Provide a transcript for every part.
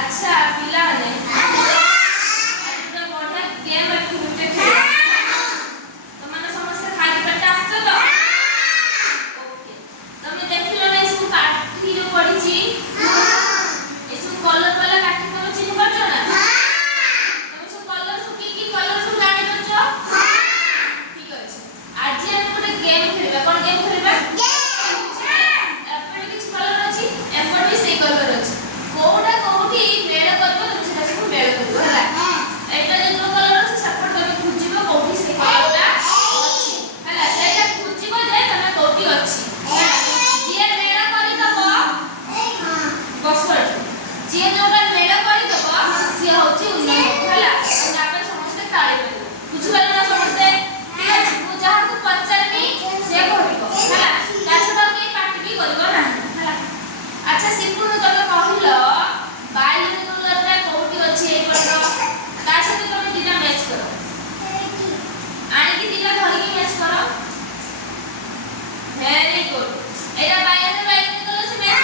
अच्छा पिला ने आज तो बढ़िया गेम एक्टिविटी खेल तो माने समस्त खाली पेट आछो तो ओके तमे देखिलो ना इसको काठी जो पड़ी छी इसको कलर वाला काठी तमे चिन्ह परछो ना तमे सब कलर सु की कलर सु जानि परछो ठीक अछि आज हम ଗୋଟେ गेम खेलबा कोन गेम खेलबा एपड़ किछ कलर अछि एपड़ भी सेही कलर अछि कोडा कोठी मेळ करबो तमे सेटा सब मेळ करबो हला एटा जे कलर अछि सपोर्ट तमे खुजिबो कोठी से कलरटा अछि हला सेटा खुजिबो जे तमे कोठी अछि जे मेळ करि दबो बसवर्ड जे जोटा मेळ करि दबो से होछि उन्नय हला आपण समस्त ताळी मारिबो बुझिबो ना समस्त ठीक अछि मु जहा को पचारबी से कहबो हला ताछडा के पार्टी भी करबो ना हला अच्छा सिपुनु तमे कहिलो बाइल कलरटा कोठी अछि ए पर ताछडा तमे दिना मैच करो आनी की दिना धरि की मैच करो वेरी गुड एटा बाइल कलर से मैच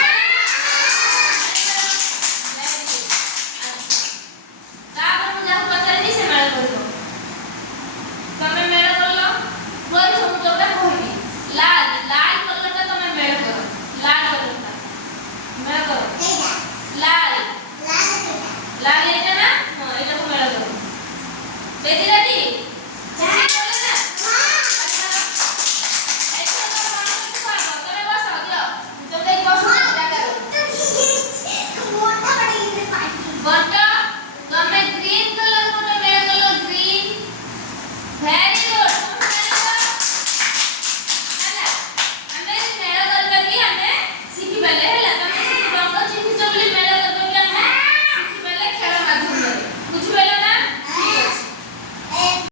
तापर मु जहा पचारबी से मेळ करबो तमे मेळ करलो कोइ सब जोटा कहबी लाल लाल कलरटा तमे मेळ करो लाल कलरटा मेळ करो लाल लाल एटा ना हां एटा को मेळ करो बेदी रेडी बोले ना अच्छा ऐसे तो मानो कुछ करो तमे बस आ गयो तुम देख बस क्या करो मोटा बड़ी पार्टी